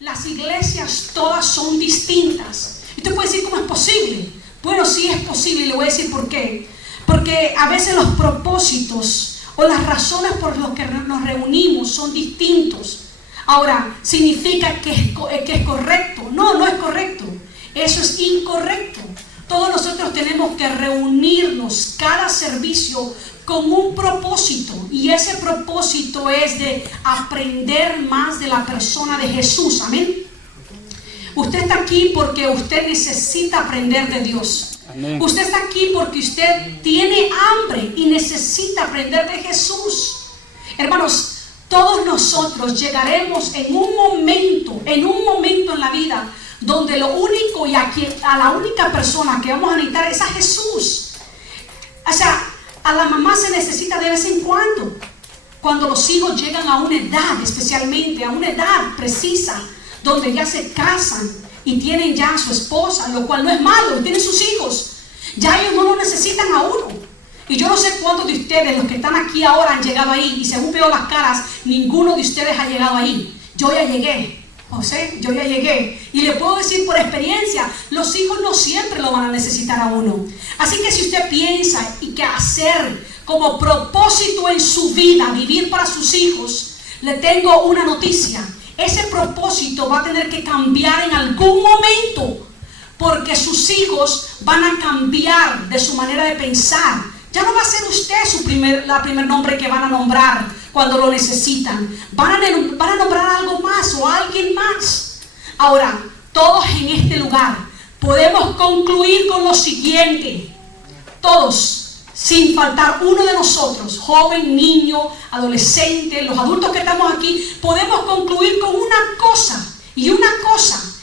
Las iglesias todas son distintas. Y usted puede decir, ¿cómo es posible? Bueno, sí es posible, y le voy a decir por qué. Porque a veces los propósitos o las razones por las que nos reunimos son distintos. Ahora, ¿significa que es correcto? No, no es correcto. Eso es incorrecto. Todos nosotros tenemos que reunirnos cada servicio con un propósito, y ese propósito es de aprender más de la persona de Jesús. Amén. Usted está aquí porque usted necesita aprender de Dios. Amén. Usted está aquí porque usted tiene hambre y necesita aprender de Jesús. Hermanos, todos nosotros llegaremos en un momento en la vida donde lo único y a la única persona que vamos a necesitar es a Jesús. O sea, a la mamá se necesita de vez en cuando los hijos llegan a una edad, especialmente a una edad precisa, donde ya se casan y tienen ya a su esposa, lo cual no es malo, y tienen sus hijos. Ya ellos no lo necesitan a uno. Y yo no sé cuántos de ustedes, los que están aquí ahora, han llegado ahí, y según veo las caras, ninguno de ustedes ha llegado ahí. Yo ya llegué. Yo ya llegué, y le puedo decir por experiencia, los hijos no siempre lo van a necesitar a uno. Así que si usted piensa y que hacer como propósito en su vida vivir para sus hijos, le tengo una noticia: ese propósito va a tener que cambiar en algún momento, porque sus hijos van a cambiar de su manera de pensar. Ya no va a ser usted la primer nombre que van a nombrar cuando lo necesitan. Van a nombrar algo más o a alguien más. Ahora, todos en este lugar podemos concluir con lo siguiente. Todos, sin faltar uno de nosotros, joven, niño, adolescente, los adultos que estamos aquí, podemos concluir con una cosa.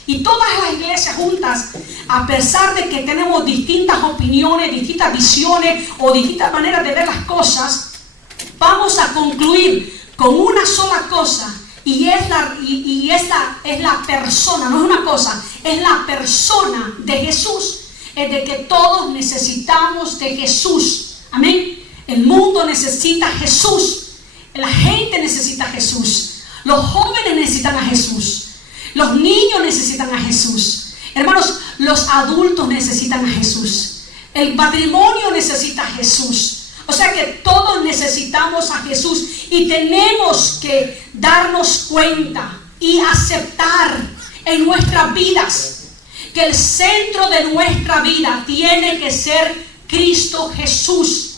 Y todas las iglesias juntas, a pesar de que tenemos distintas opiniones, distintas visiones o distintas maneras de ver las cosas, vamos a concluir con una sola cosa, y esta es la persona, no es una cosa, es la persona de Jesús. Es de que todos necesitamos de Jesús. Amén. El mundo necesita a Jesús. La gente necesita a Jesús. Los jóvenes necesitan a Jesús. Los niños necesitan a Jesús. Hermanos, los adultos necesitan a Jesús. El matrimonio necesita a Jesús. O sea que todos necesitamos a Jesús, y tenemos que darnos cuenta y aceptar en nuestras vidas que el centro de nuestra vida tiene que ser Cristo Jesús.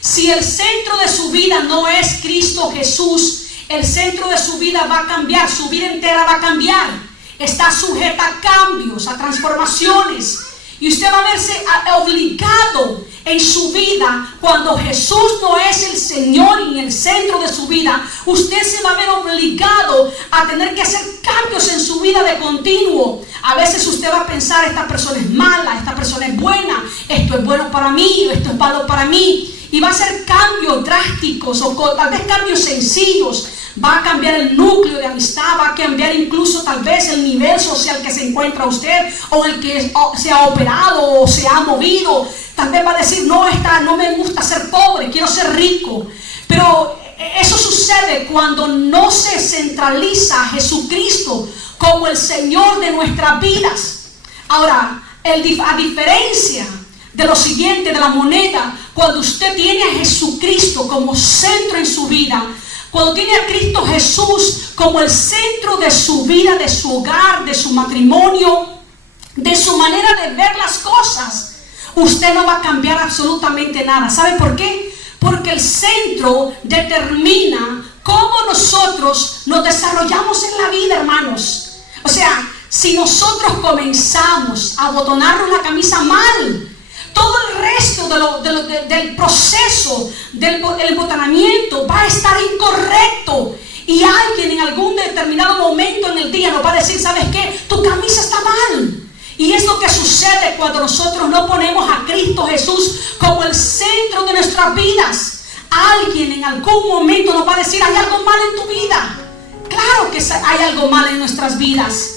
Si el centro de su vida no es Cristo Jesús, el centro de su vida va a cambiar, su vida entera va a cambiar. Está sujeta a cambios, a transformaciones. Y usted va a verse obligado en su vida, cuando Jesús no es el Señor y el centro de su vida, usted se va a ver obligado a tener que hacer cambios en su vida de continuo. A veces usted va a pensar: esta persona es mala, esta persona es buena, esto es bueno para mí, esto es malo para mí. Y va a hacer cambios drásticos, o tal vez cambios sencillos. Va a cambiar el núcleo de amistad, va a cambiar incluso tal vez el nivel social que se encuentra usted, o el que se ha operado o se ha movido. Tal vez va a decir: no me gusta ser pobre, quiero ser rico. Pero eso sucede cuando no se centraliza a Jesucristo como el Señor de nuestras vidas. Ahora, a diferencia de lo siguiente, de la moneda, cuando usted tiene a Jesucristo como centro en su vida, cuando tiene a Cristo Jesús como el centro de su vida, de su hogar, de su matrimonio, de su manera de ver las cosas, usted no va a cambiar absolutamente nada. ¿Sabe por qué? Porque el centro determina cómo nosotros nos desarrollamos en la vida, hermanos. O sea, si nosotros comenzamos a abotonarnos la camisa mal, todo el resto del proceso del embotonamiento va a estar incorrecto. Y alguien en algún determinado momento en el día nos va a decir: ¿sabes qué? Tu camisa está mal. Y es lo que sucede cuando nosotros no ponemos a Cristo Jesús como el centro de nuestras vidas. Alguien en algún momento nos va a decir: hay algo mal en tu vida. Claro Claro que hay algo mal en nuestras vidas.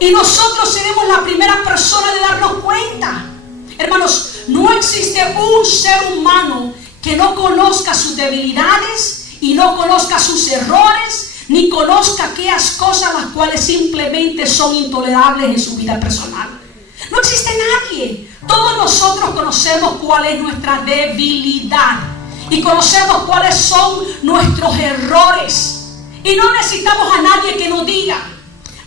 Y nosotros seremos la primera persona de darnos cuenta. Hermanos, no existe un ser humano que no conozca sus debilidades y no conozca sus errores, ni conozca aquellas cosas las cuales simplemente son intolerables en su vida personal. No existe nadie. Todos nosotros conocemos cuál es nuestra debilidad y conocemos cuáles son nuestros errores. Y no necesitamos a nadie que nos diga.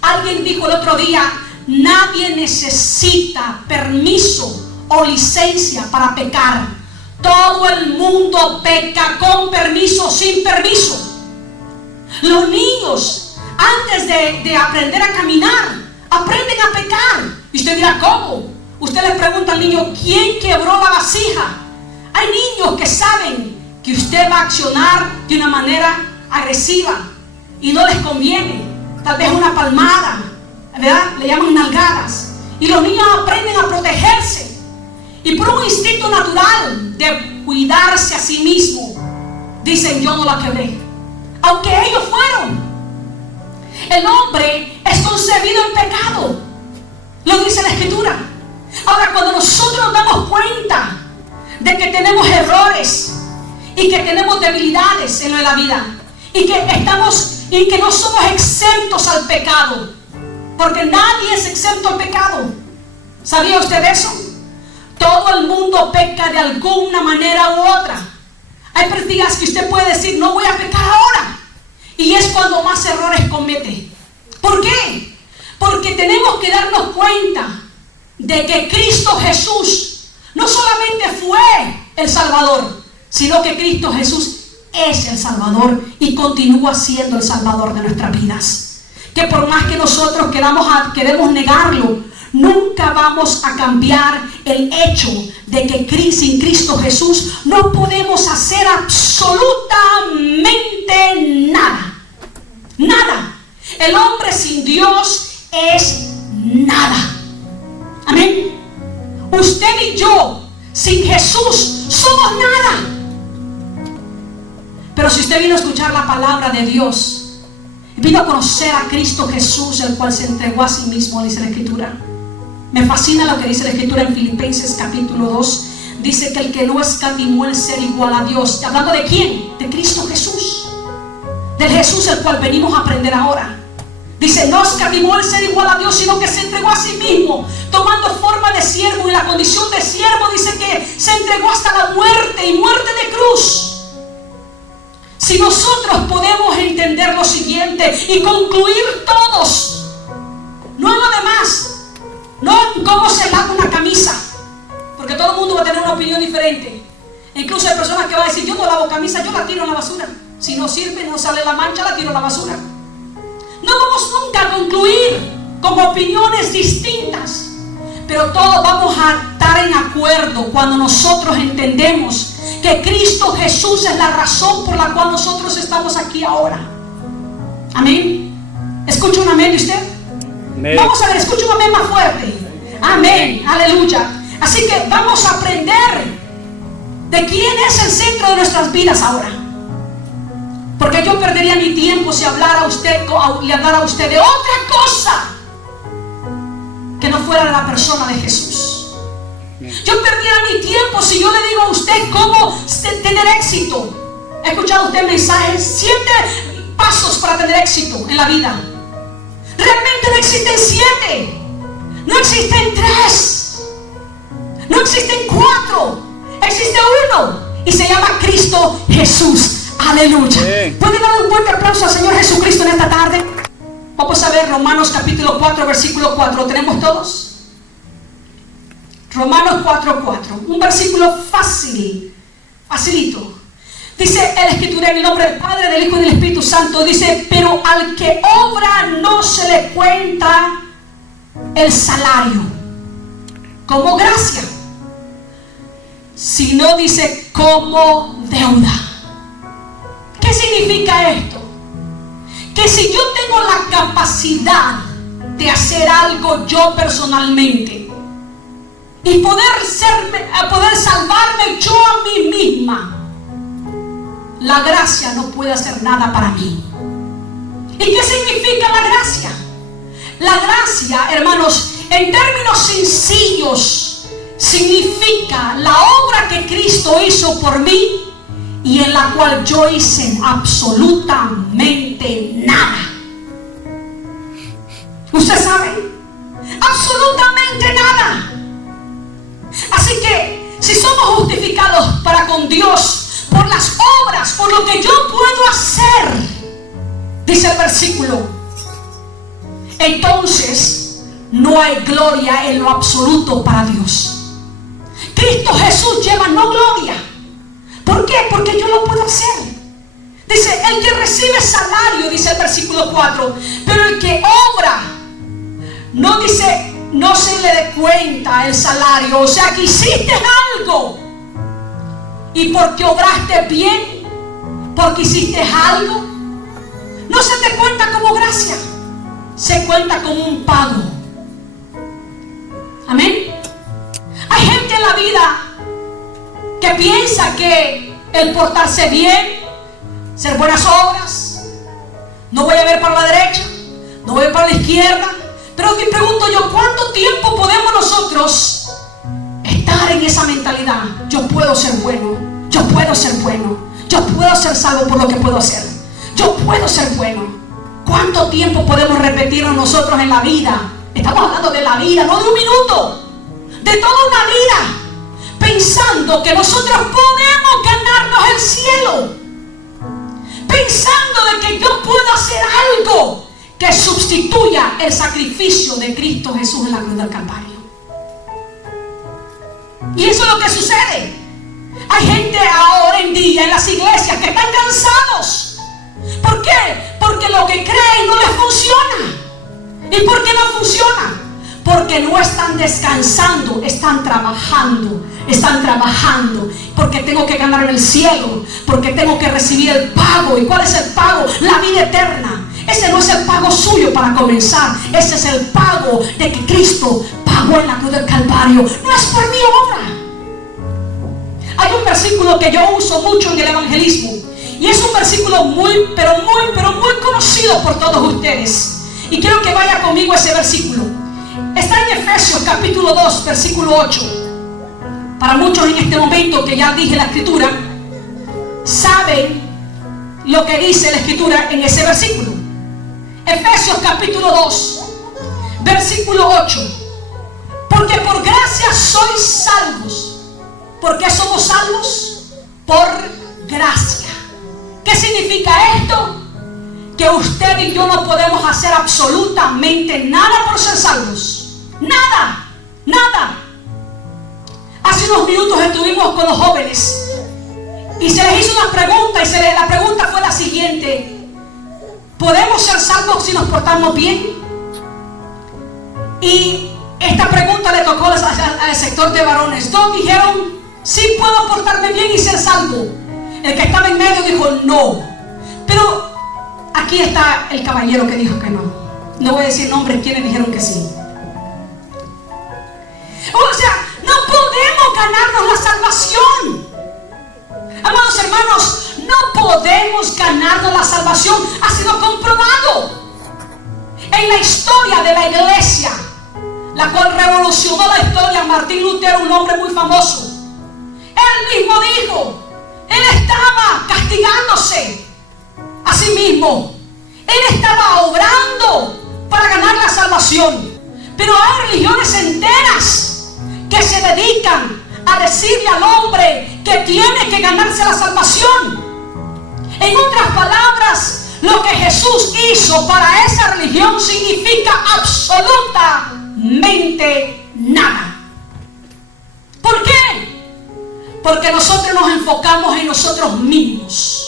Alguien dijo el otro día, nadie necesita permiso o licencia para pecar. Todo el mundo peca con permiso o sin permiso. Los niños, antes de aprender a caminar, aprenden a pecar. Y usted dirá, ¿cómo? Usted le pregunta al niño, ¿quién quebró la vasija? Hay niños que saben que usted va a accionar de una manera agresiva y no les conviene. Tal vez una palmada, ¿verdad? Le llaman nalgadas. Y los niños aprenden a protegerse. Y por un instinto natural de cuidarse a sí mismo, dicen, yo no la quebré. Aunque ellos fueron. El hombre es concebido en pecado. Lo dice la Escritura. Ahora, cuando nosotros nos damos cuenta de que tenemos errores y que tenemos debilidades en la vida y que no somos exentos al pecado, porque nadie es exento al pecado. ¿Sabía usted eso? Todo el mundo peca de alguna manera u otra. Hay días que usted puede decir, no voy a pecar ahora. Y es cuando más errores comete. ¿Por qué? Porque tenemos que darnos cuenta de que Cristo Jesús no solamente fue el Salvador, sino que Cristo Jesús es el Salvador y continúa siendo el Salvador de nuestras vidas. Que por más que nosotros queremos negarlo, nunca vamos a cambiar el hecho de que sin Cristo Jesús no podemos hacer absolutamente nada. Nada. El hombre sin Dios es nada. Amén. Usted y yo sin Jesús somos nada. Pero si usted vino a escuchar la palabra de Dios, vino a conocer a Cristo Jesús, el cual se entregó a sí mismo, dice la Escritura. Me fascina lo que dice la Escritura en Filipenses capítulo 2. Dice que el que no escatimó en ser igual a Dios. ¿Hablando de quién? De Cristo Jesús. Del Jesús el cual venimos a aprender ahora. Dice, no escatimó en ser igual a Dios, sino que se entregó a sí mismo, tomando forma de siervo. Y la condición de siervo dice que se entregó hasta la muerte, y muerte de cruz. Si nosotros podemos entender lo siguiente y concluir todos, no en lo demás, no en cómo se lava una camisa, porque todo el mundo va a tener una opinión diferente. E incluso hay personas que van a decir, yo no lavo camisa, yo la tiro en la basura. Si no sirve, no sale la mancha, la tiro a la basura. No vamos nunca a concluir con opiniones distintas, pero todos vamos a estar en acuerdo cuando nosotros entendemos que Cristo Jesús es la razón por la cual nosotros estamos aquí ahora. Amén. ¿Escucha un amén de usted? Amén. Vamos a ver, escucha un amén más fuerte. Amén, aleluya. Así que vamos a aprender de quién es el centro de nuestras vidas ahora. Porque yo perdería mi tiempo si le hablara a usted de otra cosa que no fuera la persona de Jesús. Yo perdiera mi tiempo si yo le digo a usted cómo tener éxito. ¿Ha escuchado usted mensajes? 7 pasos para tener éxito en la vida. Realmente no existen 7. No existen 3. No existen 4. Existe uno. Y se llama Cristo Jesús. Aleluya. ¿Pueden dar un fuerte aplauso al Señor Jesucristo en esta tarde? Vamos a ver Romanos capítulo 4, versículo 4. ¿Lo tenemos todos? Romanos 4:4. Un versículo fácil, facilito. Dice la Escritura en el nombre del Padre, del Hijo y del Espíritu Santo. Dice, pero al que obra no se le cuenta el salario como gracia, sino dice como deuda. ¿Qué significa esto? Que si yo tengo la capacidad de hacer algo yo personalmente y poder salvarme yo a mí misma, la gracia no puede hacer nada para mí. ¿Y qué significa la gracia? La gracia, hermanos, en términos sencillos, significa la obra que Cristo hizo por mí y en la cual yo hice absolutamente nada. ¿Usted sabe? Absolutamente nada. Así que si somos justificados para con Dios por las obras, por lo que yo puedo hacer, dice el versículo, entonces no hay gloria en lo absoluto para Dios. Cristo Jesús lleva no gloria. ¿Por qué? Porque yo lo puedo hacer. Dice, el que recibe salario, dice el versículo 4, pero el que obra, no dice, no se le dé cuenta el salario. O sea, que hiciste algo, y porque obraste bien, porque hiciste algo, no se te cuenta como gracia, se cuenta como un pago. Amén. Hay gente en la vida que piensa que el portarse bien, hacer buenas obras, no voy a ver para la derecha, no voy a ver para la izquierda. Pero te pregunto yo, ¿cuánto tiempo podemos nosotros estar en esa mentalidad? Yo puedo ser bueno, yo puedo ser bueno, yo puedo ser salvo por lo que puedo hacer, yo puedo ser bueno. ¿Cuánto tiempo podemos repetirnos nosotros en la vida? Estamos hablando de la vida, no de un minuto, de toda una vida, pensando que nosotros podemos ganarnos el cielo, pensando de que yo puedo hacer algo que sustituya el sacrificio de Cristo Jesús en la cruz del Calvario. Y eso es lo que sucede. Hay gente ahora en día en las iglesias que están cansados. ¿Por qué? Porque lo que creen no les funciona. ¿Y por qué no funciona? Porque no están descansando, están trabajando, porque tengo que ganar el cielo, porque tengo que recibir el pago. ¿Y cuál es el pago? La vida eterna. Ese no es el pago suyo para comenzar, ese es el pago de que Cristo pagó en la cruz del Calvario. No es por mi obra. Hay un versículo que yo uso mucho en el evangelismo, y es un versículo muy conocido por todos ustedes, y quiero que vaya conmigo a ese versículo. Está en Efesios capítulo 2 versículo 8. Para muchos en este momento que ya dije la escritura, saben lo que dice la escritura en ese versículo. Efesios capítulo 2 versículo 8. Porque por gracia sois salvos. ¿Por qué somos salvos? Por gracia. ¿Qué significa esto? Que usted y yo no podemos hacer absolutamente nada por ser salvos. Nada, nada. Hace unos minutos estuvimos con los jóvenes y se les hizo una pregunta, y la pregunta fue la siguiente: ¿podemos ser salvos si nos portamos bien? Y esta pregunta le tocó al sector de varones. Dos dijeron, sí puedo portarme bien y ser salvo. El que estaba en medio dijo, no. Pero aquí está el caballero que dijo que no. No voy a decir nombres, quienes dijeron que sí. O sea, no podemos ganarnos la salvación. Amados hermanos, no podemos ganarnos la salvación. Ha sido comprobado en la historia de la iglesia, la cual revolucionó la historia. Martín Lutero, un hombre muy famoso, él mismo dijo, él estaba castigándose a sí mismo, él estaba obrando para ganar la salvación. Pero hay religiones enteras que se dedican a decirle al hombre que tiene que ganarse la salvación. En otras palabras, lo que Jesús hizo para esa religión significa absolutamente nada. ¿Por qué? Porque nosotros nos enfocamos en nosotros mismos.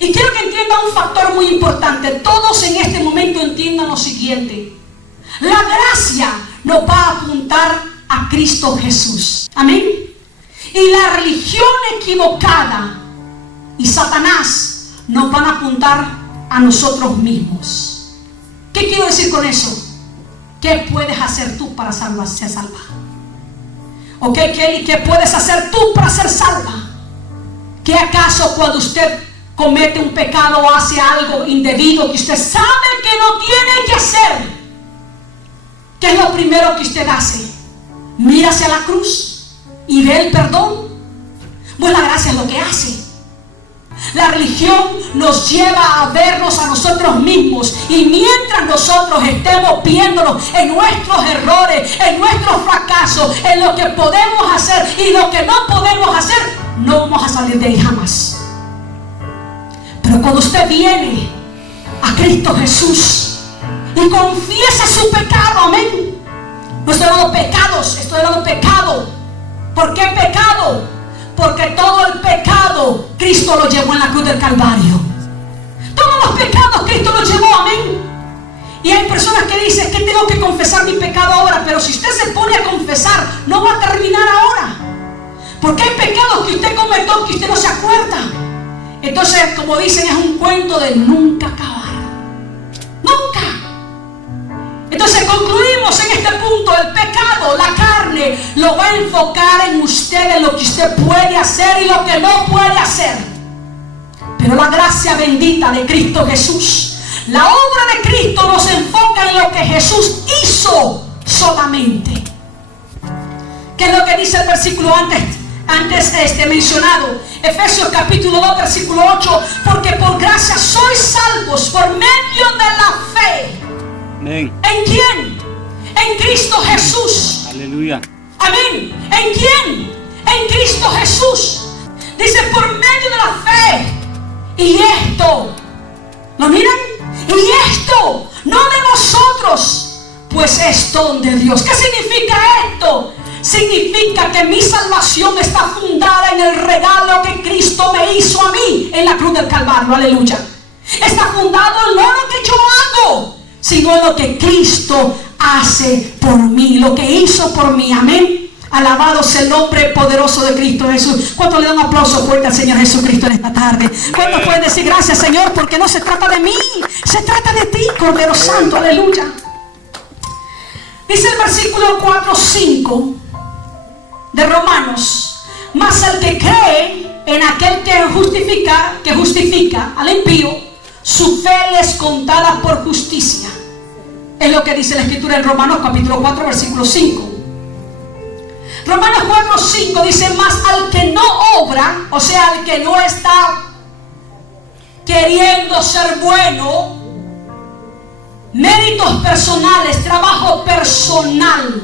Y quiero que entiendan un factor muy importante. Todos en este momento entiendan lo siguiente: la gracia nos va a apuntar a Cristo Jesús. Amén. Y la religión equivocada y Satanás nos van a apuntar a nosotros mismos. ¿Qué quiero decir con eso? ¿Qué puedes hacer tú para ser salva? ¿Ok, Kelly? ¿Qué puedes hacer tú para ser salva? ¿Qué acaso cuando usted comete un pecado o hace algo indebido que usted sabe que no tiene que hacer, ¿qué es lo primero que usted hace? Mira hacia la cruz y ve el perdón. Pues la gracia es lo que hace. La religión nos lleva a vernos a nosotros mismos, y mientras nosotros estemos viéndonos en nuestros errores, en nuestros fracasos, en lo que podemos hacer y lo que no podemos hacer, no vamos a salir de ahí jamás. Pero cuando usted viene a Cristo Jesús y confiesa su pecado, amén. No estoy hablando de pecados, estoy hablando de pecado. ¿Por qué pecado? Porque todo el pecado Cristo lo llevó en la cruz del Calvario. Todos los pecados Cristo los llevó, amén. Y hay personas que dicen que tengo que confesar mi pecado ahora, pero si usted se pone a confesar, no va a terminar ahora. Porque hay pecados que usted cometió que usted no se acuerda. Entonces, como dicen, es un cuento de nunca acabar. Nunca. Entonces concluimos en este punto: el pecado, la carne, lo va a enfocar en usted, en lo que usted puede hacer y lo que no puede hacer. Pero la gracia bendita de Cristo Jesús, la obra de Cristo, nos enfoca en lo que Jesús hizo solamente. ¿Qué es lo que dice el versículo antes mencionado? Efesios capítulo 2 versículo 8: porque por gracia sois salvos por medio de la fe. Amén. ¿En quién? En Cristo Jesús. Aleluya. Amén. ¿En quién? En Cristo Jesús. Dice por medio de la fe. Y esto, ¿lo miran? Y esto, no de nosotros, pues es don de Dios. ¿Qué significa esto? Significa que mi salvación está fundada en el regalo que Cristo me hizo a mí en la cruz del Calvario. Aleluya. Está fundado no en lo que yo hago, sino en lo que Cristo hace por mí, lo que hizo por mí. Amén. Alabado sea el nombre poderoso de Cristo Jesús. ¿Cuántos le dan un aplauso fuerte al Señor Jesucristo en esta tarde? ¿Cuántos pueden decir gracias, Señor? Porque no se trata de mí, se trata de ti, Cordero Santo. Aleluya. Dice el versículo 4-5 de Romanos: mas el que cree en aquel que justifica al impío, su fe le es contada por justicia. Es lo que dice la Escritura en Romanos capítulo 4 versículo 5. Romanos 4:5 dice: mas al que no obra, o sea, al que no está queriendo ser bueno, méritos personales, trabajo personal.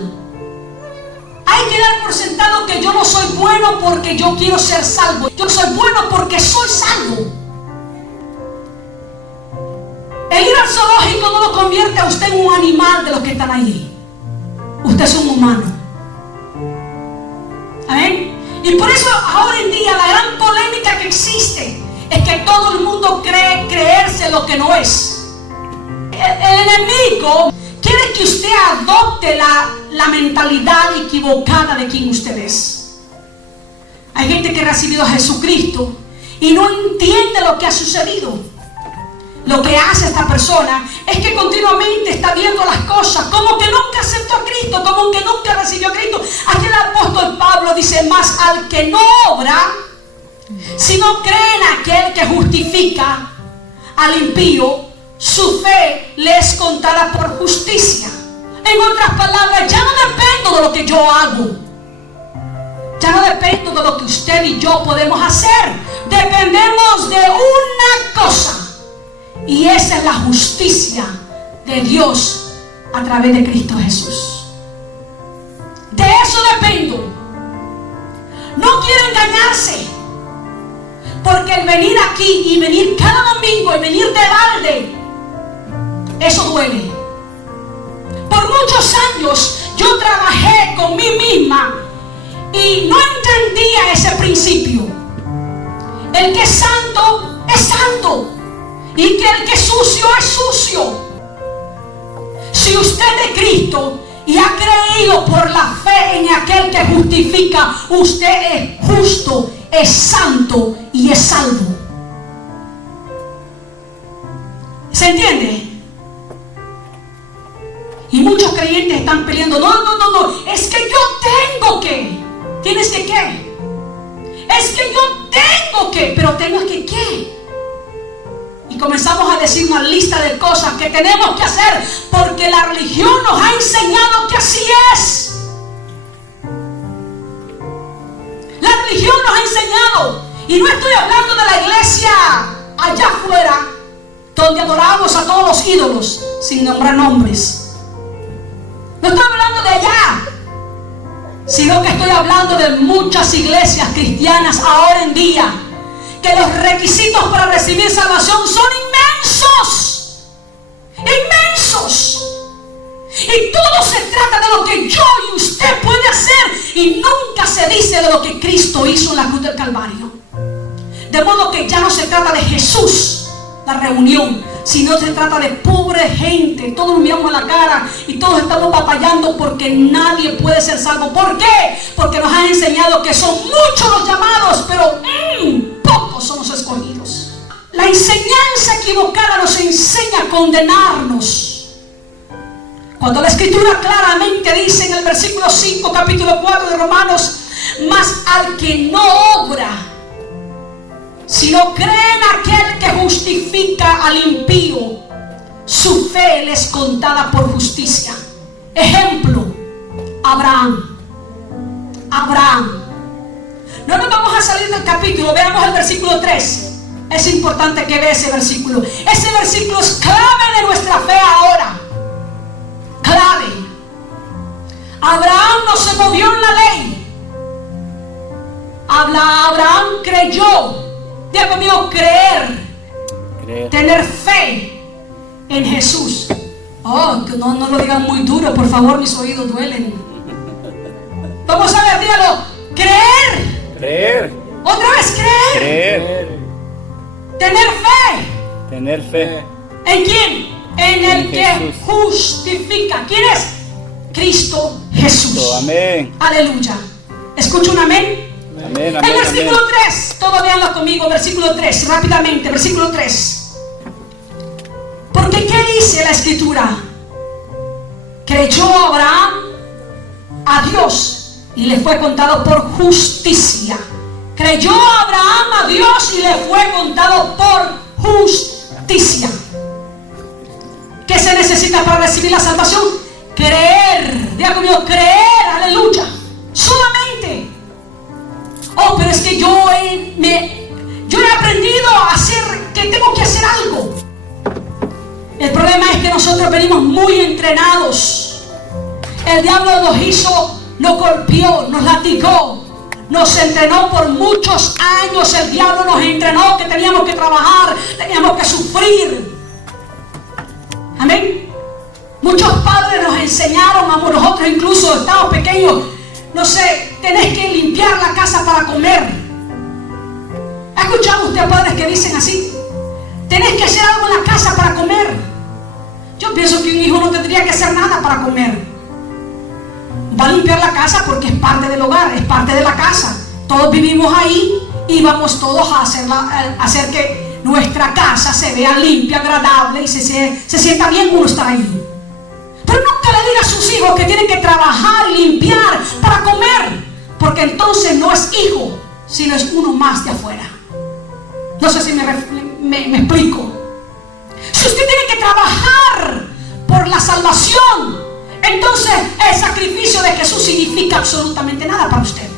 Hay que dar por sentado que yo no soy bueno porque yo quiero ser salvo. Yo soy bueno porque soy salvo. El ir al zoológico no lo convierte a usted en un animal de los que están ahí. Usted es un humano. Amén. Y por eso ahora en día la gran polémica que existe es que todo el mundo cree creerse lo que no es. El enemigo quiere que usted adopte la mentalidad equivocada de quien usted es. Hay gente que ha recibido a Jesucristo y no entiende lo que ha sucedido. Lo que hace esta persona es que continuamente está viendo las cosas como que nunca aceptó a Cristo, como que nunca recibió a Cristo. Aquí el apóstol Pablo dice: mas al que no obra, sino cree en aquel que justifica al impío, su fe le es contada por justicia. En otras palabras, ya no dependo de lo que yo hago, ya no dependo de lo que usted y yo podemos hacer. Dependemos de una cosa, y esa es la justicia de Dios a través de Cristo Jesús. De eso dependo. No quiero engañarse, porque el venir aquí y venir cada domingo y venir de balde, eso duele. Por muchos años yo trabajé con mí misma y no entendía ese principio. El que es santo es santo, y que el que es sucio es sucio. Si usted es de Cristo y ha creído por la fe en aquel que justifica, usted es justo, es santo y es salvo. ¿Se entiende? Y muchos creyentes están peleando: no, es que yo tengo que. ¿Tienes que qué? Es que yo tengo que. Pero tengo que qué. y comenzamos a decir una lista de cosas que tenemos que hacer porque la religión nos ha enseñado que así es. La religión nos ha enseñado, y no estoy hablando de la iglesia allá afuera donde adoramos a todos los ídolos sin nombrar nombres. No estoy hablando de allá, sino que estoy hablando de muchas iglesias cristianas ahora en día, que los requisitos para recibir salvación son inmensos, inmensos. Y todo se trata de lo que yo y usted puede hacer, y nunca se dice de lo que Cristo hizo en la cruz del Calvario. De modo que ya no se trata de Jesús, la reunión, sino se trata de pobre gente. Todos nos miramos a la cara y todos estamos batallando porque nadie puede ser salvo. ¿Por qué? Porque nos han enseñado que son muchos los llamados, pero pocos son los escogidos. La enseñanza equivocada nos enseña a condenarnos. Cuando la Escritura claramente dice en el versículo 5, capítulo 4 de Romanos: mas al que no obra, sino cree en aquel que justifica al impío, su fe le es contada por justicia. Ejemplo: Abraham. No nos vamos a salir del capítulo, veamos el versículo 3. Es importante que vea ese versículo. Ese versículo es clave de nuestra fe ahora. Clave. Abraham no se movió en la ley. Abraham creyó. Diga conmigo: creer. Tener fe en Jesús. Oh, que no lo digan muy duro, por favor, mis oídos duelen. Vamos a ver, dígalo: creer. Otra vez, creer. Tener fe. ¿En quién? En el que Jesús justifica. ¿Quién es? Cristo Jesús. Amén. Aleluya. ¿Escucha un amén? Amén, El versículo 3, todo véanlo conmigo, versículo 3, rápidamente, versículo 3. Porque ¿qué dice la Escritura? Creyó Abraham a Dios y le fue contado por justicia. Creyó Abraham a Dios y le fue contado por justicia. ¿Qué se necesita para recibir la salvación? Creer. Diga conmigo: creer, aleluya. Solamente. Oh, pero es que yo he aprendido a hacer, que tengo que hacer algo. El problema es que nosotros venimos muy entrenados. El diablo nos golpeó, nos latigó, nos entrenó por muchos años. El diablo nos entrenó que teníamos que trabajar, teníamos que sufrir. Amén. Muchos padres nos enseñaron, a nosotros incluso estábamos pequeños, no sé, tenés que limpiar la casa para comer. ¿Ha escuchado usted padres que dicen así? Tenés que hacer algo en la casa para comer. Yo pienso que un hijo no tendría que hacer nada para comer. Va a limpiar la casa porque es parte del hogar, es parte de la casa. Todos vivimos ahí y vamos todos a hacer que nuestra casa se vea limpia, agradable y se sienta bien uno estar ahí. Pero nunca le diga a sus hijos que tienen que trabajar y limpiar para comer, porque entonces no es hijo, sino es uno más de afuera. No sé si me explico. Si usted tiene que trabajar por la salvación, entonces el sacrificio de Jesús significa absolutamente nada para usted.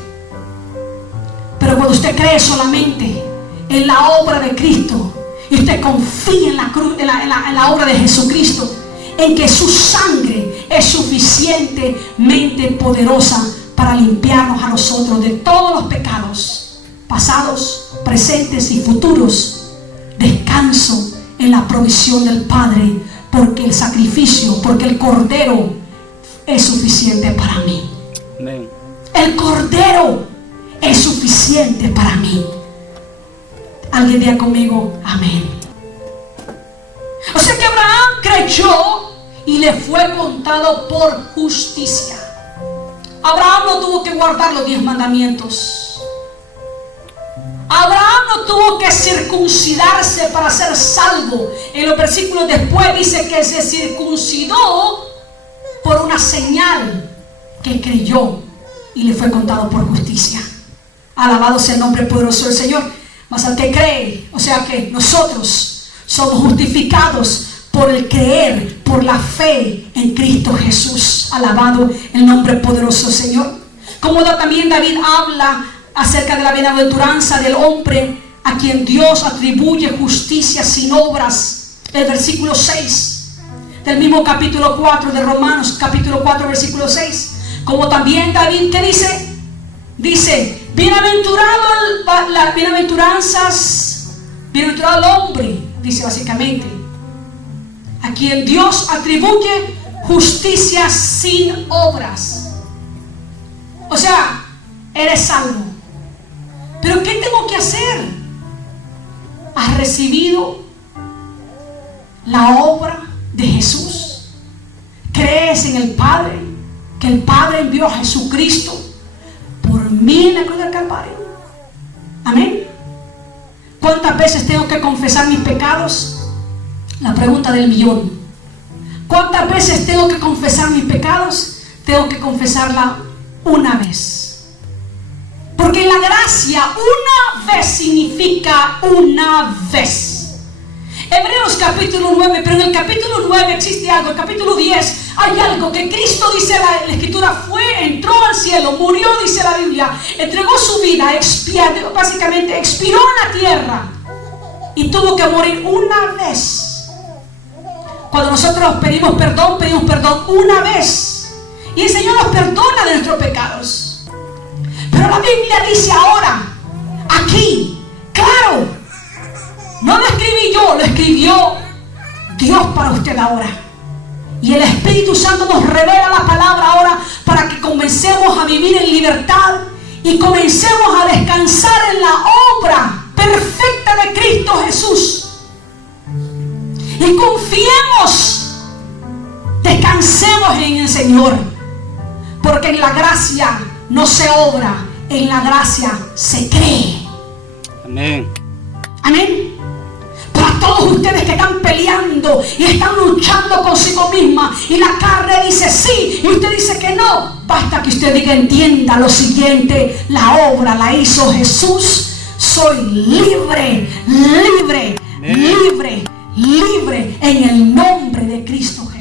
Pero cuando usted cree solamente en la obra de Cristo y usted confía en la cruz, en la obra de Jesucristo, en que su sangre es suficientemente poderosa para limpiarnos a nosotros de todos los pecados pasados, presentes y futuros, descanso en la provisión del Padre, porque el sacrificio, porque el Cordero es suficiente para mí. Amén. El Cordero es suficiente para mí. Alguien diga conmigo: amén. O sea que Abraham creyó y le fue contado por justicia. Abraham no tuvo que guardar los 10 mandamientos. Abraham no tuvo que circuncidarse para ser salvo. En los versículos después dice que se circuncidó por una señal, que creyó y le fue contado por justicia. Alabado sea el nombre poderoso del Señor. Mas al que cree, o sea que nosotros Somos justificados por el creer, por la fe en Cristo Jesús. Alabado el nombre poderoso del Señor. Como también David habla acerca de la bienaventuranza del hombre a quien Dios atribuye justicia sin obras. El versículo 6 del mismo capítulo 4 de Romanos, capítulo 4, versículo 6. Como también David, ¿qué dice? Dice, bienaventurado el hombre, dice básicamente, a quien Dios atribuye justicia sin obras. O sea, eres salvo. Pero ¿qué tengo que hacer? ¿Has recibido la obra de Jesús? ¿Crees en el Padre? Que el Padre envió a Jesucristo por mí en la cruz del Calvario. Amén. ¿Cuántas veces tengo que confesar mis pecados? La pregunta del millón. ¿Cuántas veces tengo que confesar mis pecados? Tengo que confesarla una vez. Porque la gracia, una vez significa una vez. Hebreos capítulo 9, pero en el capítulo 9 existe algo. El capítulo 10 hay algo que Cristo, dice la Escritura, entró al cielo, murió, dice la Biblia, entregó su vida, básicamente expiró en la tierra y tuvo que morir una vez. Cuando nosotros pedimos perdón una vez. Y el Señor nos perdona de nuestros pecados. Pero la Biblia dice ahora, aquí, claro, no lo escribí yo, lo escribió Dios para usted ahora. Y el Espíritu Santo nos revela la palabra ahora para que comencemos a vivir en libertad y comencemos a descansar en la obra perfecta de Cristo Jesús. Y confiemos, descansemos en el Señor, porque en la gracia no se obra, en la gracia se cree. Amén. Amén. Para todos ustedes que están peleando y están luchando consigo misma y la carne dice sí y usted dice que no, basta que usted diga, entienda lo siguiente: la obra la hizo Jesús. Soy libre, libre, libre, libre en el nombre de Cristo Jesús.